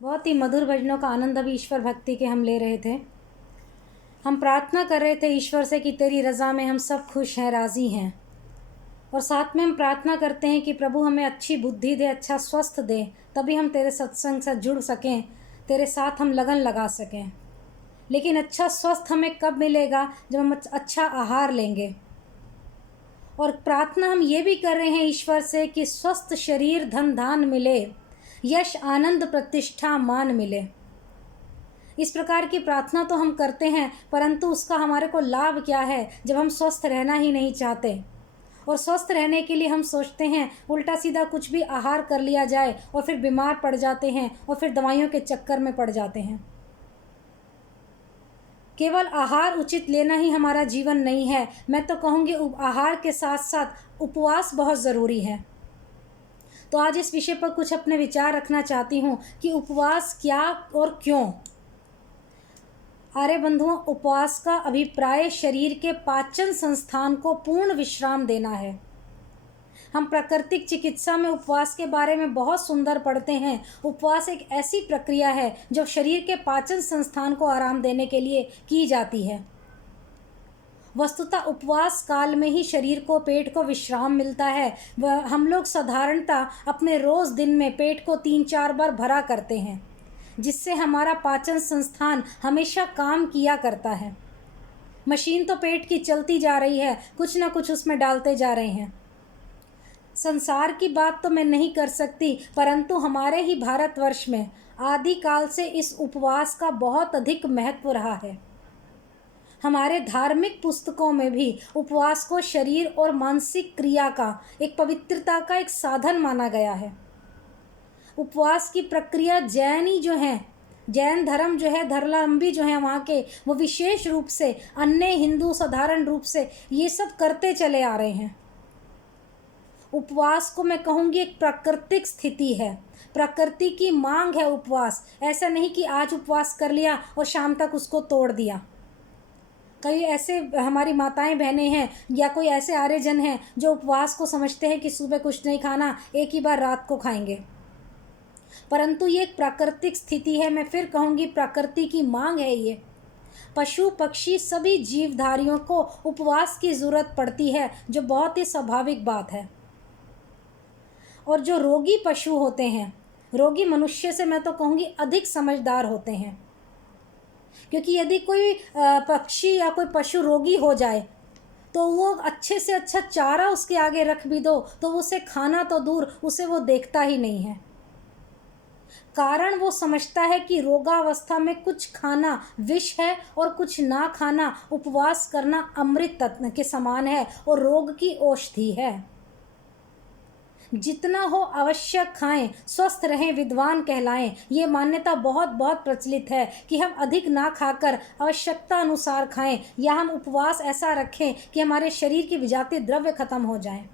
बहुत ही मधुर भजनों का आनंद अभी ईश्वर भक्ति के हम ले रहे थे। हम प्रार्थना कर रहे थे ईश्वर से कि तेरी रज़ा में हम सब खुश हैं, राज़ी हैं। और साथ में हम प्रार्थना करते हैं कि प्रभु हमें अच्छी बुद्धि दे, अच्छा स्वस्थ दे, तभी हम तेरे सत्संग से जुड़ सकें, तेरे साथ हम लगन लगा सकें। लेकिन अच्छा स्वस्थ हमें कब मिलेगा? जब हम अच्छा आहार लेंगे। और प्रार्थना हम ये भी कर रहे हैं ईश्वर से कि स्वस्थ शरीर, धन धान मिले, यश आनंद प्रतिष्ठा मान मिले। इस प्रकार की प्रार्थना तो हम करते हैं, परंतु उसका हमारे को लाभ क्या है जब हम स्वस्थ रहना ही नहीं चाहते। और स्वस्थ रहने के लिए हम सोचते हैं उल्टा सीधा कुछ भी आहार कर लिया जाए और फिर बीमार पड़ जाते हैं और फिर दवाइयों के चक्कर में पड़ जाते हैं। केवल आहार उचित लेना ही हमारा जीवन नहीं है। मैं तो कहूँगी आहार के साथ साथ उपवास बहुत ज़रूरी है। तो आज इस विषय पर कुछ अपने विचार रखना चाहती हूँ कि उपवास क्या और क्यों। आर्य बंधुओं, उपवास का अभिप्राय शरीर के पाचन संस्थान को पूर्ण विश्राम देना है। हम प्राकृतिक चिकित्सा में उपवास के बारे में बहुत सुंदर पढ़ते हैं। उपवास एक ऐसी प्रक्रिया है जो शरीर के पाचन संस्थान को आराम देने के लिए की जाती है। वस्तुतः उपवास काल में ही शरीर को, पेट को विश्राम मिलता है। हम लोग साधारणतः अपने रोज़ दिन में पेट को 3-4 बार भरा करते हैं, जिससे हमारा पाचन संस्थान हमेशा काम किया करता है। मशीन तो पेट की चलती जा रही है, कुछ ना कुछ उसमें डालते जा रहे हैं। संसार की बात तो मैं नहीं कर सकती, परंतु हमारे ही भारतवर्ष में आदिकाल से इस उपवास का बहुत अधिक महत्व रहा है। हमारे धार्मिक पुस्तकों में भी उपवास को शरीर और मानसिक क्रिया का, एक पवित्रता का एक साधन माना गया है। उपवास की प्रक्रिया जैनी जो हैं, जैन धर्म जो है, धर्मावलंबी जो हैं वहाँ के, वो विशेष रूप से, अन्य हिंदू साधारण रूप से ये सब करते चले आ रहे हैं। उपवास को मैं कहूँगी एक प्राकृतिक स्थिति है, प्रकृति की मांग है उपवास। ऐसा नहीं कि आज उपवास कर लिया और शाम तक उसको तोड़ दिया। कई ऐसे हमारी माताएं बहनें हैं या कोई ऐसे आर्यजन हैं जो उपवास को समझते हैं कि सुबह कुछ नहीं खाना, एक ही बार रात को खाएंगे। परंतु ये एक प्राकृतिक स्थिति है। मैं फिर कहूँगी प्रकृति की मांग है ये। पशु पक्षी सभी जीवधारियों को उपवास की ज़रूरत पड़ती है, जो बहुत ही स्वाभाविक बात है। और जो रोगी पशु होते हैं, रोगी मनुष्य से मैं तो कहूँगी अधिक समझदार होते हैं, क्योंकि यदि कोई पक्षी या कोई पशु रोगी हो जाए तो वो अच्छे से अच्छा चारा उसके आगे रख भी दो तो उसे खाना तो दूर, उसे वो देखता ही नहीं है। कारण वो समझता है कि रोगावस्था में कुछ खाना विष है और कुछ ना खाना, उपवास करना अमृत तत्व के समान है और रोग की औषधि है। जितना हो आवश्यक खाएं, स्वस्थ रहें, विद्वान कहलाएं। ये मान्यता बहुत बहुत प्रचलित है कि हम अधिक ना खाकर आवश्यकता अनुसार खाएं, या हम उपवास ऐसा रखें कि हमारे शरीर की विजातीय द्रव्य खत्म हो जाएं।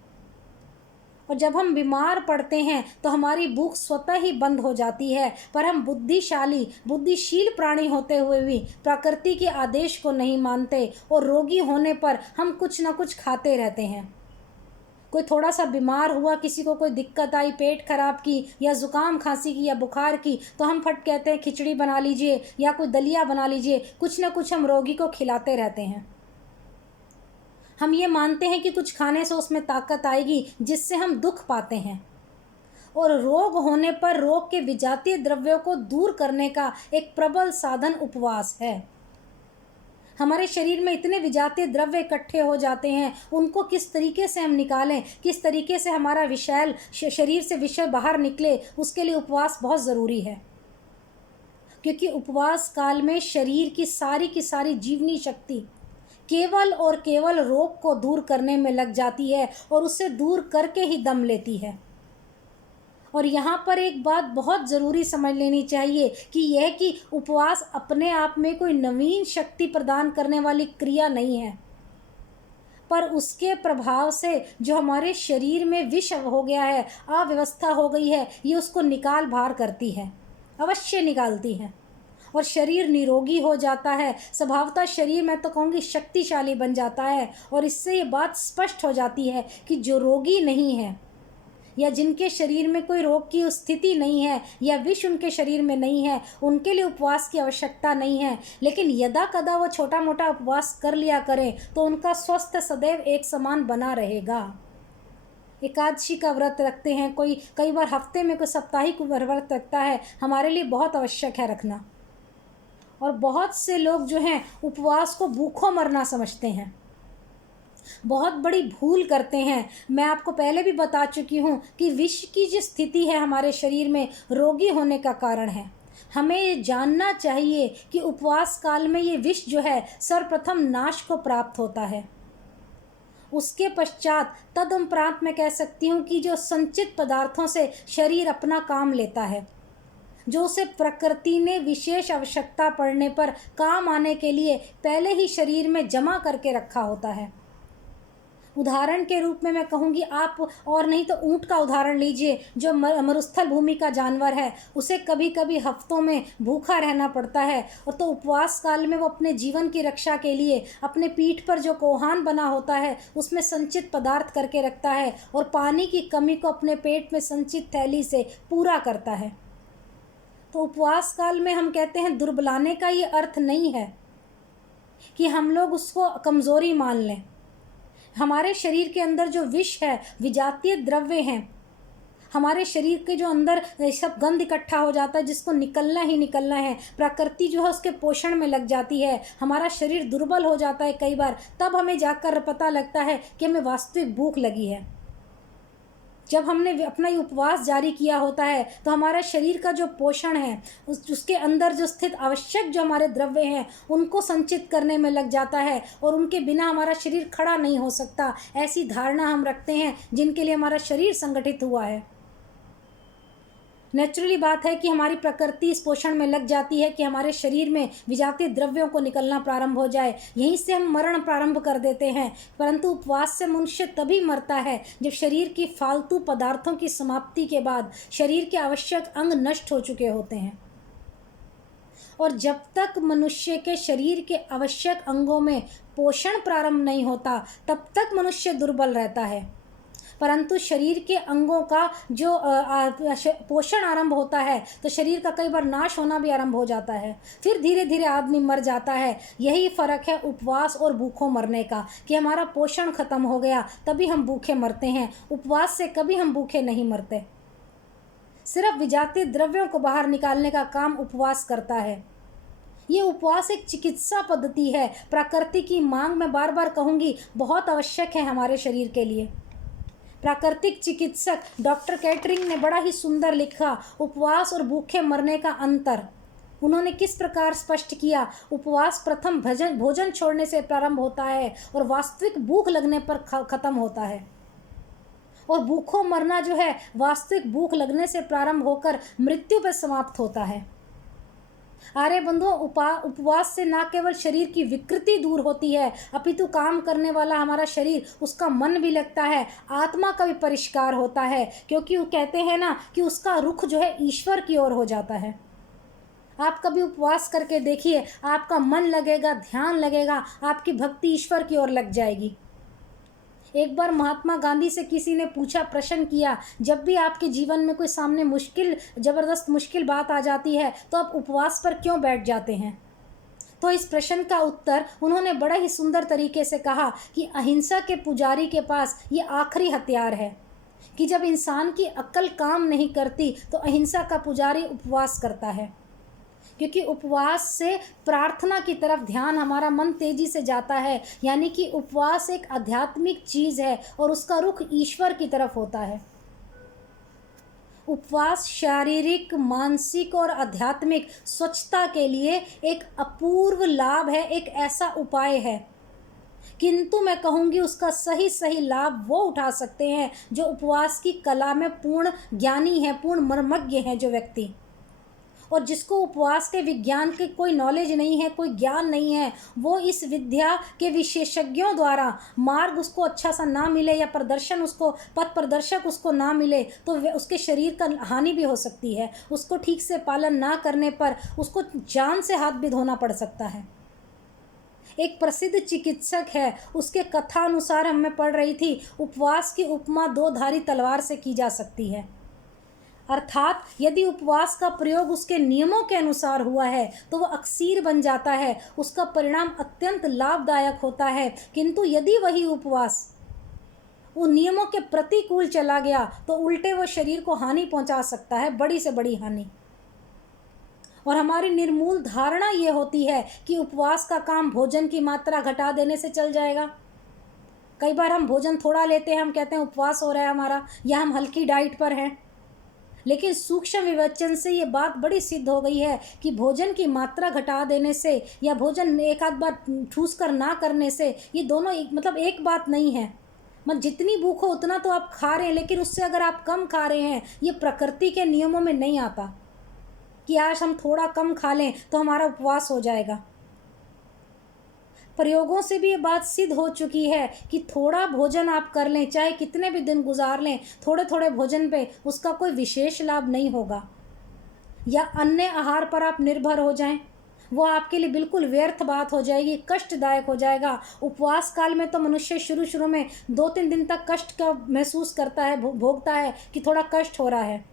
और जब हम बीमार पड़ते हैं तो हमारी भूख स्वतः ही बंद हो जाती है, पर हम बुद्धिशील प्राणी होते हुए भी प्रकृति के आदेश को नहीं मानते और रोगी होने पर हम कुछ ना कुछ खाते रहते हैं। कोई थोड़ा सा बीमार हुआ, किसी को कोई दिक्कत आई, पेट खराब की या ज़ुकाम खांसी की या बुखार की, तो हम फट कहते हैं खिचड़ी बना लीजिए या कोई दलिया बना लीजिए। कुछ ना कुछ हम रोगी को खिलाते रहते हैं। हम ये मानते हैं कि कुछ खाने से उसमें ताकत आएगी, जिससे हम दुख पाते हैं। और रोग होने पर रोग के विजातीय द्रव्यों को दूर करने का एक प्रबल साधन उपवास है। हमारे शरीर में इतने विजातीय द्रव्य इकट्ठे हो जाते हैं, उनको किस तरीके से हम निकालें, किस तरीके से हमारा विषैल शरीर से विषय बाहर निकले, उसके लिए उपवास बहुत ज़रूरी है। क्योंकि उपवास काल में शरीर की सारी जीवनी शक्ति केवल और केवल रोग को दूर करने में लग जाती है और उसे दूर करके ही दम लेती है। और यहाँ पर एक बात बहुत ज़रूरी समझ लेनी चाहिए कि यह कि उपवास अपने आप में कोई नवीन शक्ति प्रदान करने वाली क्रिया नहीं है, पर उसके प्रभाव से जो हमारे शरीर में विष हो गया है, अव्यवस्था हो गई है, ये उसको निकाल बाहर करती है, अवश्य निकालती है। और शरीर निरोगी हो जाता है। स्वभावतः शरीर, मैं तो कहूँगी, शक्तिशाली बन जाता है। और इससे ये बात स्पष्ट हो जाती है कि जो रोगी नहीं है, या जिनके शरीर में कोई रोग की स्थिति नहीं है या विष उनके शरीर में नहीं है, उनके लिए उपवास की आवश्यकता नहीं है। लेकिन यदा कदा वो छोटा मोटा उपवास कर लिया करें तो उनका स्वास्थ्य सदैव एक समान बना रहेगा। एकादशी का व्रत रखते हैं, कोई कई बार हफ्ते में कोई साप्ताहिक व्रत रखता है, हमारे लिए बहुत आवश्यक है रखना। और बहुत से लोग जो हैं उपवास को भूखों मरना समझते हैं, बहुत बड़ी भूल करते हैं। मैं आपको पहले भी बता चुकी हूँ कि विष की जो स्थिति है हमारे शरीर में रोगी होने का कारण है। हमें ये जानना चाहिए कि उपवास काल में ये विष जो है सर्वप्रथम नाश को प्राप्त होता है। उसके पश्चात तदुपरांत मैं कह सकती हूँ कि जो संचित पदार्थों से शरीर अपना काम लेता है, जो उसे प्रकृति ने विशेष आवश्यकता पड़ने पर काम आने के लिए पहले ही शरीर में जमा करके रखा होता है। उदाहरण के रूप में मैं कहूँगी, आप और नहीं तो ऊँट का उदाहरण लीजिए, जो मरुस्थल भूमि का जानवर है, उसे कभी कभी हफ्तों में भूखा रहना पड़ता है। और तो उपवास काल में वो अपने जीवन की रक्षा के लिए अपने पीठ पर जो कोहान बना होता है उसमें संचित पदार्थ करके रखता है और पानी की कमी को अपने पेट में संचित थैली से पूरा करता है। तो उपवास काल में हम कहते हैं दुर्बलाने का ये अर्थ नहीं है कि हम लोग उसको कमज़ोरी मान लें। हमारे शरीर के अंदर जो विष है, विजातीय द्रव्य हैं, हमारे शरीर के जो अंदर सब गंध इकट्ठा हो जाता है जिसको निकलना ही निकलना है, प्रकृति जो है उसके पोषण में लग जाती है, हमारा शरीर दुर्बल हो जाता है कई बार, तब हमें जाकर पता लगता है कि हमें वास्तविक भूख लगी है। जब हमने अपना ये उपवास जारी किया होता है तो हमारा शरीर का जो पोषण है उसके अंदर जो स्थित आवश्यक जो हमारे द्रव्य हैं उनको संचित करने में लग जाता है और उनके बिना हमारा शरीर खड़ा नहीं हो सकता। ऐसी धारणा हम रखते हैं जिनके लिए हमारा शरीर संगठित हुआ है। नेचुरली बात है कि हमारी प्रकृति इस पोषण में लग जाती है कि हमारे शरीर में विजातीय द्रव्यों को निकलना प्रारंभ हो जाए, यहीं से हम मरण प्रारंभ कर देते हैं। परंतु उपवास से मनुष्य तभी मरता है जब शरीर की फालतू पदार्थों की समाप्ति के बाद शरीर के आवश्यक अंग नष्ट हो चुके होते हैं। और जब तक मनुष्य के शरीर के आवश्यक अंगों में पोषण प्रारंभ नहीं होता तब तक मनुष्य दुर्बल रहता है। परंतु शरीर के अंगों का जो पोषण आरंभ होता है तो शरीर का कई बार नाश होना भी आरंभ हो जाता है, फिर धीरे धीरे आदमी मर जाता है। यही फ़र्क है उपवास और भूखों मरने का, कि हमारा पोषण खत्म हो गया तभी हम भूखे मरते हैं। उपवास से कभी हम भूखे नहीं मरते। सिर्फ विजातीय द्रव्यों को बाहर निकालने का काम उपवास करता है। ये उपवास एक चिकित्सा पद्धति है। प्रकृति की मांग मैं बार बार कहूँगी बहुत आवश्यक है हमारे शरीर के लिए। प्राकृतिक चिकित्सक डॉक्टर कैटरिंग ने बड़ा ही सुंदर लिखा उपवास और भूखे मरने का अंतर। उन्होंने किस प्रकार स्पष्ट किया, उपवास प्रथम भोजन छोड़ने से प्रारंभ होता है और वास्तविक भूख लगने पर खत्म होता है, और भूखों मरना जो है वास्तविक भूख लगने से प्रारंभ होकर मृत्यु पर समाप्त होता है। अरे बंधुओं, उपवास से न केवल शरीर की विकृति दूर होती है अपितु काम करने वाला हमारा शरीर, उसका मन भी लगता है, आत्मा का भी परिष्कार होता है। क्योंकि वो कहते हैं ना कि उसका रुख जो है ईश्वर की ओर हो जाता है। आप कभी उपवास करके देखिए, आपका मन लगेगा, ध्यान लगेगा, आपकी भक्ति ईश्वर की ओर लग जाएगी। एक बार महात्मा गांधी से किसी ने पूछा, प्रश्न किया, जब भी आपके जीवन में कोई सामने ज़बरदस्त मुश्किल बात आ जाती है तो आप उपवास पर क्यों बैठ जाते हैं? तो इस प्रश्न का उत्तर उन्होंने बड़ा ही सुंदर तरीके से कहा कि अहिंसा के पुजारी के पास ये आखिरी हथियार है कि जब इंसान की अक्ल काम नहीं करती तो अहिंसा का पुजारी उपवास करता है। क्योंकि उपवास से प्रार्थना की तरफ ध्यान, हमारा मन तेजी से जाता है। यानी कि उपवास एक आध्यात्मिक चीज़ है और उसका रुख ईश्वर की तरफ होता है। उपवास शारीरिक, मानसिक और आध्यात्मिक स्वच्छता के लिए एक अपूर्व लाभ है, एक ऐसा उपाय है। किंतु मैं कहूँगी उसका सही लाभ वो उठा सकते हैं जो उपवास की कला में पूर्ण ज्ञानी है, पूर्ण मर्मज्ञ है जो व्यक्ति, और जिसको उपवास के विज्ञान की कोई नॉलेज नहीं है, कोई ज्ञान नहीं है, वो इस विद्या के विशेषज्ञों द्वारा मार्ग उसको अच्छा सा ना मिले या प्रदर्शन उसको, पथ प्रदर्शक उसको ना मिले तो उसके शरीर का हानि भी हो सकती है। उसको ठीक से पालन ना करने पर उसको जान से हाथ भी धोना पड़ सकता है। एक प्रसिद्ध चिकित्सक है, उसके कथा अनुसार मैं पढ़ रही थी, उपवास की उपमा दो धारी तलवार से की जा सकती है। अर्थात यदि उपवास का प्रयोग उसके नियमों के अनुसार हुआ है तो वह अक्सीर बन जाता है, उसका परिणाम अत्यंत लाभदायक होता है। किंतु यदि वही उपवास उन नियमों के प्रतिकूल चला गया तो उल्टे वो शरीर को हानि पहुंचा सकता है, बड़ी से बड़ी हानि। और हमारी निर्मूल धारणा ये होती है कि उपवास का काम भोजन की मात्रा घटा देने से चल जाएगा। कई बार हम भोजन थोड़ा लेते हैं, हम कहते हैं उपवास हो रहा है हमारा, या हम हल्की डाइट पर हैं। लेकिन सूक्ष्म विवेचन से ये बात बड़ी सिद्ध हो गई है कि भोजन की मात्रा घटा देने से या भोजन एक आध बार ठूस कर ना करने से ये दोनों एक बात नहीं है। जितनी भूख हो उतना तो आप खा रहे हैं, लेकिन उससे अगर आप कम खा रहे हैं, ये प्रकृति के नियमों में नहीं आता कि आज हम थोड़ा कम खा लें तो हमारा उपवास हो जाएगा। प्रयोगों से भी ये बात सिद्ध हो चुकी है कि थोड़ा भोजन आप कर लें, चाहे कितने भी दिन गुजार लें, थोड़े थोड़े भोजन पे उसका कोई विशेष लाभ नहीं होगा। या अन्य आहार पर आप निर्भर हो जाएं, वो आपके लिए बिल्कुल व्यर्थ बात हो जाएगी, कष्टदायक हो जाएगा। उपवास काल में तो मनुष्य शुरू में 2-3 दिन तक कष्ट का महसूस करता है, भोगता है कि थोड़ा कष्ट हो रहा है।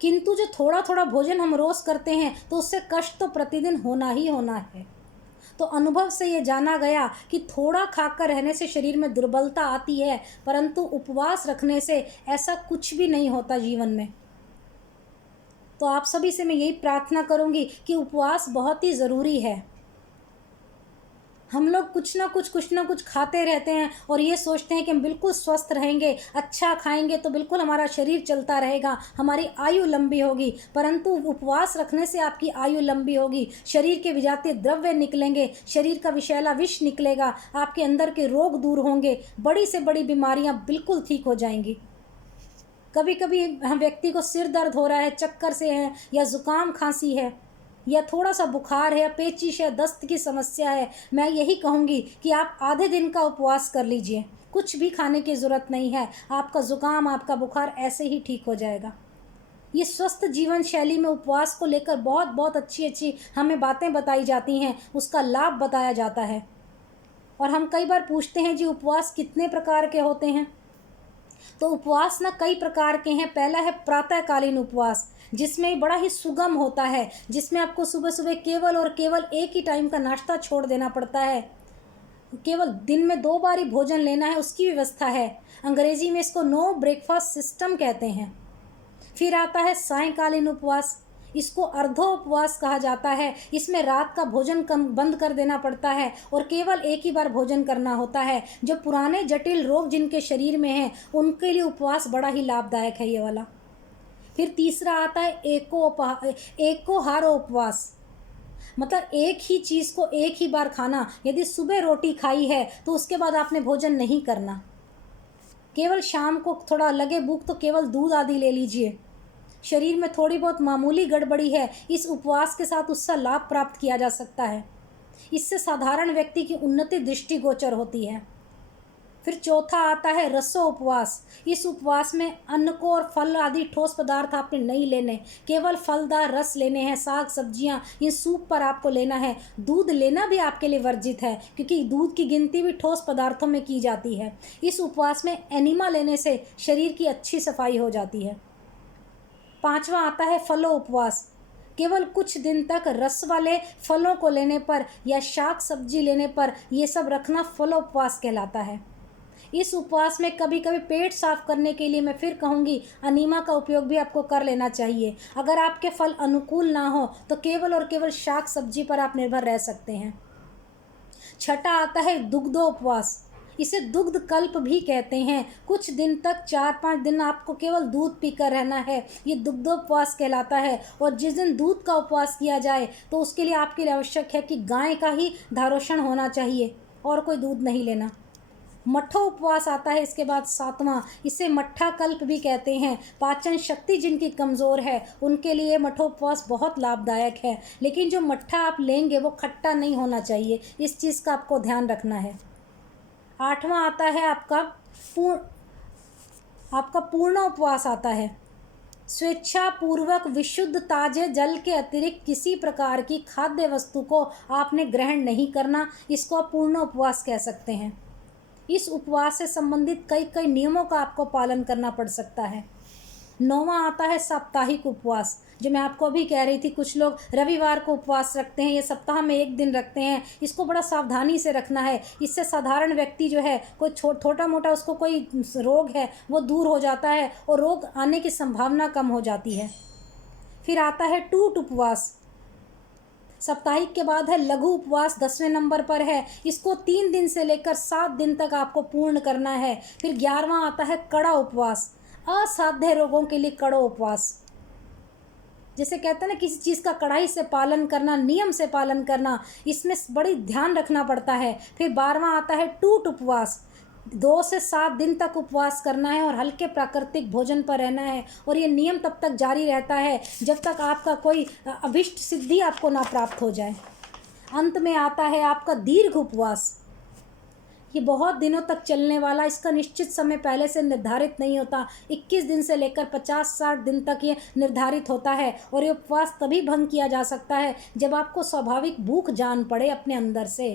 किंतु जो थोड़ा थोड़ा भोजन हम रोज करते हैं तो उससे कष्ट तो प्रतिदिन होना ही होना है। तो अनुभव से ये जाना गया कि थोड़ा खाकर रहने से शरीर में दुर्बलता आती है, परंतु उपवास रखने से ऐसा कुछ भी नहीं होता जीवन में। तो आप सभी से मैं यही प्रार्थना करूंगी कि उपवास बहुत ही ज़रूरी है। हम लोग कुछ ना कुछ खाते रहते हैं और ये सोचते हैं कि हम बिल्कुल स्वस्थ रहेंगे, अच्छा खाएंगे तो बिल्कुल हमारा शरीर चलता रहेगा, हमारी आयु लंबी होगी। परंतु उपवास रखने से आपकी आयु लंबी होगी, शरीर के विजातीय द्रव्य निकलेंगे, शरीर का विषैला विष निकलेगा, आपके अंदर के रोग दूर होंगे, बड़ी से बड़ी बीमारियां बिल्कुल ठीक हो जाएंगी। कभी कभी हम व्यक्ति को सिर दर्द हो रहा है, चक्कर से है, या ज़ुकाम खांसी है, या थोड़ा सा बुखार है, पेचिश है, दस्त की समस्या है, मैं यही कहूँगी कि आप आधे दिन का उपवास कर लीजिए, कुछ भी खाने की ज़रूरत नहीं है, आपका ज़ुकाम, आपका बुखार ऐसे ही ठीक हो जाएगा। ये स्वस्थ जीवन शैली में उपवास को लेकर बहुत बहुत अच्छी हमें बातें बताई जाती हैं, उसका लाभ बताया जाता है। और हम कई बार पूछते हैं जी उपवास कितने प्रकार के होते हैं? तो उपवास ना कई प्रकार के हैं। पहला है प्रातःकालीन उपवास, जिसमें बड़ा ही सुगम होता है, जिसमें आपको सुबह सुबह केवल और केवल एक ही टाइम का नाश्ता छोड़ देना पड़ता है, केवल दिन में 2 बार ही भोजन लेना है, उसकी व्यवस्था है। अंग्रेजी में इसको नो ब्रेकफास्ट सिस्टम कहते हैं। फिर आता है सायंकालीन उपवास, इसको अर्धोपवास कहा जाता है। इसमें रात का भोजन कम बंद कर देना पड़ता है और केवल एक ही बार भोजन करना होता है। जो पुराने जटिल रोग जिनके शरीर में हैं उनके लिए उपवास बड़ा ही लाभदायक है ये वाला। फिर तीसरा आता है एकोहारो उपवास, मतलब एक ही चीज़ को एक ही बार खाना। यदि सुबह रोटी खाई है तो उसके बाद आपने भोजन नहीं करना, केवल शाम को थोड़ा लगे भूख तो केवल दूध आदि ले लीजिए। शरीर में थोड़ी बहुत मामूली गड़बड़ी है, इस उपवास के साथ उसका लाभ प्राप्त किया जा सकता है। इससे साधारण व्यक्ति की उन्नति दृष्टिगोचर होती है। फिर चौथा आता है रसो उपवास। इस उपवास में अन्न को और फल आदि ठोस पदार्थ आपने नहीं लेने, केवल फलदार रस लेने हैं, साग सब्जियां, ये सूप पर आपको लेना है। दूध लेना भी आपके लिए वर्जित है, क्योंकि दूध की गिनती भी ठोस पदार्थों में की जाती है। इस उपवास में एनिमा लेने से शरीर की अच्छी सफाई हो जाती है। पांचवा आता है फलो उपवास। केवल कुछ दिन तक रस वाले फलों को लेने पर या शाक सब्जी लेने पर ये सब रखना फलोपवास कहलाता है। इस उपवास में कभी कभी पेट साफ करने के लिए मैं फिर कहूँगी अनीमा का उपयोग भी आपको कर लेना चाहिए। अगर आपके फल अनुकूल ना हो तो केवल और केवल शाक सब्जी पर आप निर्भर रह सकते हैं। छठा आता है दुग्धो उपवास। इसे दुग्ध कल्प भी कहते हैं। कुछ दिन तक 4-5 दिन आपको केवल दूध पीकर रहना है, ये दुग्धोपवास कहलाता है। और जिस दिन दूध का उपवास किया जाए तो उसके लिए आपके लिए आवश्यक है कि गाय का ही धारोषण होना चाहिए और कोई दूध नहीं लेना। मठो उपवास आता है इसके बाद 7वां, इसे मट्ठा कल्प भी कहते हैं। पाचन शक्ति जिनकी कमज़ोर है उनके लिए मठो उपवास बहुत लाभदायक है। लेकिन जो मट्ठा आप लेंगे वो खट्टा नहीं होना चाहिए, इस चीज़ का आपको ध्यान रखना है। 8वां आता है आपका पूर्ण उपवास आता है। स्वेच्छा पूर्वक विशुद्ध ताजे जल के अतिरिक्त किसी प्रकार की खाद्य वस्तु को आपने ग्रहण नहीं करना, इसको आप पूर्ण उपवास कह सकते हैं। इस उपवास से संबंधित कई कई नियमों का आपको पालन करना पड़ सकता है। 9वां आता है साप्ताहिक उपवास, जो मैं आपको अभी कह रही थी। कुछ लोग रविवार को उपवास रखते हैं, ये सप्ताह में एक दिन रखते हैं। इसको बड़ा सावधानी से रखना है। इससे साधारण व्यक्ति जो है, कोई छोटा मोटा उसको कोई रोग है वो दूर हो जाता है और रोग आने की संभावना कम हो जाती है। फिर आता है टूट उपवास। साप्ताहिक के बाद है लघु उपवास, 10वें नंबर पर है। इसको 3 दिन से लेकर 7 दिन तक आपको पूर्ण करना है। फिर 11वां आता है कड़ा उपवास, असाध्य रोगों के लिए कड़ो उपवास। जैसे कहते हैं ना, किसी चीज़ का कड़ाई से पालन करना, नियम से पालन करना, इसमें बड़ी ध्यान रखना पड़ता है। फिर 12वां आता है टूट उपवास, 2 से 7 दिन तक उपवास करना है और हल्के प्राकृतिक भोजन पर रहना है। और ये नियम तब तक जारी रहता है जब तक आपका कोई अभिष्ट सिद्धि आपको ना प्राप्त हो जाए। अंत में आता है आपका दीर्घ उपवास। ये बहुत दिनों तक चलने वाला, इसका निश्चित समय पहले से निर्धारित नहीं होता। 21 दिन से लेकर 50-60 दिन तक ये निर्धारित होता है। और ये उपवास तभी भंग किया जा सकता है जब आपको स्वाभाविक भूख जान पड़े अपने अंदर से,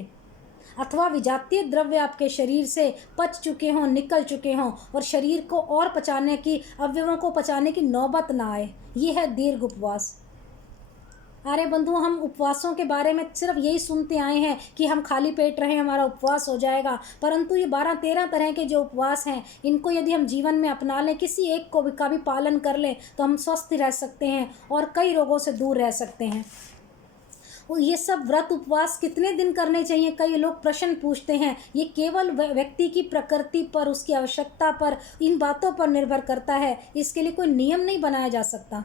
अथवा विजातीय द्रव्य आपके शरीर से पच चुके हों, निकल चुके हों और शरीर को और पचाने की, अवयवों को पचाने की नौबत ना आए। ये है दीर्घ उपवास। अरे बंधु, हम उपवासों के बारे में सिर्फ यही सुनते आए हैं कि हम खाली पेट रहें हमारा उपवास हो जाएगा, परंतु ये 12-13 तरह के जो उपवास हैं, इनको यदि हम जीवन में अपना लें, किसी एक को भी का भी पालन कर लें, तो हम स्वस्थ रह सकते हैं और कई रोगों से दूर रह सकते हैं। और ये सब व्रत उपवास कितने दिन करने चाहिए, कई लोग प्रश्न पूछते हैं। ये केवल व्यक्ति की प्रकृति पर, उसकी आवश्यकता पर, इन बातों पर निर्भर करता है। इसके लिए कोई नियम नहीं बनाया जा सकता।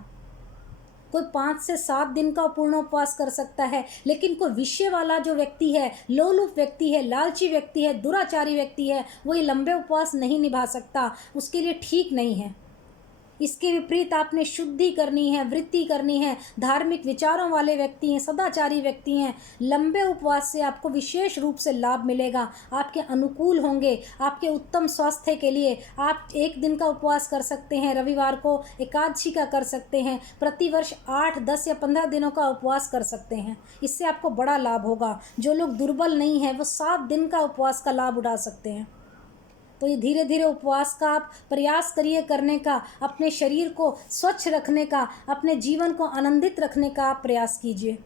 कोई 5 से 7 दिन का पूर्ण उपवास कर सकता है, लेकिन कोई विषय वाला जो व्यक्ति है, लोलुप व्यक्ति है, लालची व्यक्ति है, दुराचारी व्यक्ति है, वो ये लंबे उपवास नहीं निभा सकता, उसके लिए ठीक नहीं है। इसके विपरीत आपने शुद्धि करनी है, वृत्ति करनी है, धार्मिक विचारों वाले व्यक्ति हैं, सदाचारी व्यक्ति हैं, लंबे उपवास से आपको विशेष रूप से लाभ मिलेगा, आपके अनुकूल होंगे। आपके उत्तम स्वास्थ्य के लिए आप 1 दिन का उपवास कर सकते हैं, रविवार को एकादशी का कर सकते हैं, प्रतिवर्ष 8, 10 या 15 दिनों का उपवास कर सकते हैं। इससे आपको बड़ा लाभ होगा। जो लोग दुर्बल नहीं हैं वो 7 दिन का उपवास का लाभ उठा सकते हैं। तो ये धीरे धीरे उपवास का आप प्रयास करिए करने का, अपने शरीर को स्वच्छ रखने का, अपने जीवन को आनंदित रखने का आप प्रयास कीजिए।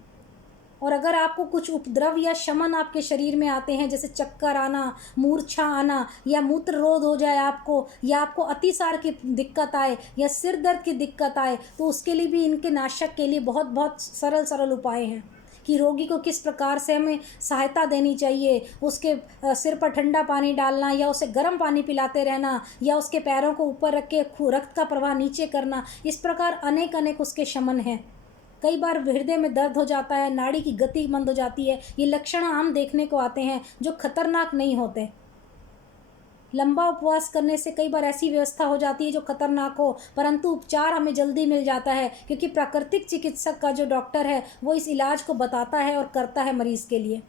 और अगर आपको कुछ उपद्रव या शमन आपके शरीर में आते हैं, जैसे चक्कर आना, मूर्छा आना, या मूत्र रोध हो जाए आपको, या आपको अतिसार की दिक्कत आए, या सिर दर्द की दिक्कत आए, तो उसके लिए भी इनके नाशक के लिए बहुत बहुत सरल उपाय हैं कि रोगी को किस प्रकार से हमें सहायता देनी चाहिए। उसके सिर पर ठंडा पानी डालना, या उसे गर्म पानी पिलाते रहना, या उसके पैरों को ऊपर रख के रक्त का प्रवाह नीचे करना। इस प्रकार अनेक उसके शमन हैं। कई बार हृदय में दर्द हो जाता है, नाड़ी की गति मंद हो जाती है। ये लक्षण आम देखने को आते हैं जो खतरनाक नहीं होते। लंबा उपवास करने से कई बार ऐसी व्यवस्था हो जाती है जो खतरनाक हो, परंतु उपचार हमें जल्दी मिल जाता है, क्योंकि प्राकृतिक चिकित्सक का जो डॉक्टर है वो इस इलाज को बताता है और करता है मरीज़ के लिए।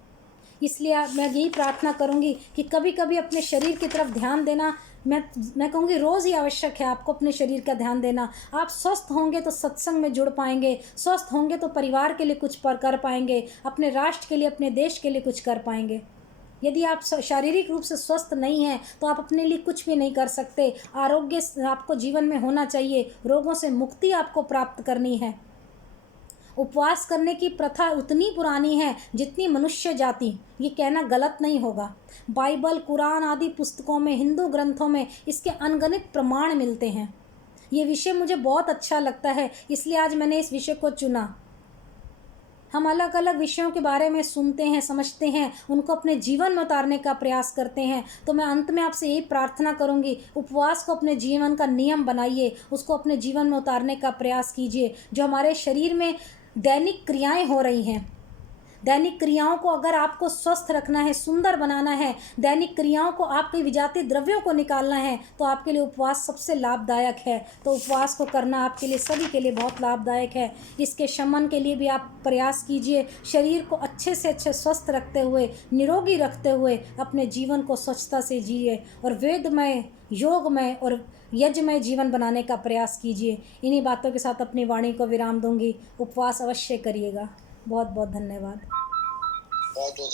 इसलिए मैं यही प्रार्थना करूंगी कि कभी कभी अपने शरीर की तरफ ध्यान देना, मैं कहूँगी रोज़ ही आवश्यक है आपको अपने शरीर का ध्यान देना। आप स्वस्थ होंगे तो सत्संग में जुड़ पाएंगे, स्वस्थ होंगे तो परिवार के लिए कुछ कर पाएंगे, अपने राष्ट्र के लिए, अपने देश के लिए कुछ कर पाएंगे। यदि आप शारीरिक रूप से स्वस्थ नहीं हैं तो आप अपने लिए कुछ भी नहीं कर सकते। आरोग्य आपको जीवन में होना चाहिए, रोगों से मुक्ति आपको प्राप्त करनी है। उपवास करने की प्रथा उतनी पुरानी है जितनी मनुष्य जाति, ये कहना गलत नहीं होगा। बाइबल, कुरान आदि पुस्तकों में, हिंदू ग्रंथों में इसके अनगिनत प्रमाण मिलते हैं। ये विषय मुझे बहुत अच्छा लगता है, इसलिए आज मैंने इस विषय को चुना। हम अलग अलग विषयों के बारे में सुनते हैं, समझते हैं, उनको अपने जीवन में उतारने का प्रयास करते हैं। तो मैं अंत में आपसे यही प्रार्थना करूंगी, उपवास को अपने जीवन का नियम बनाइए, उसको अपने जीवन में उतारने का प्रयास कीजिए। जो हमारे शरीर में दैनिक क्रियाएं हो रही हैं, दैनिक क्रियाओं को अगर आपको स्वस्थ रखना है, सुंदर बनाना है, दैनिक क्रियाओं को, आपके विजातीय द्रव्यों को निकालना है, तो आपके लिए उपवास सबसे लाभदायक है। तो उपवास को करना आपके लिए, सभी के लिए बहुत लाभदायक है। इसके शमन के लिए भी आप प्रयास कीजिए। शरीर को अच्छे से अच्छे स्वस्थ रखते हुए, निरोगी रखते हुए अपने जीवन को स्वच्छता से जिए और वेदमय, योगमय और यज्ञमय जीवन बनाने का प्रयास कीजिए। इन्हीं बातों के साथ अपनी वाणी को विराम दूंगी। उपवास अवश्य करिएगा। बहुत बहुत धन्यवाद। बहुत बहुत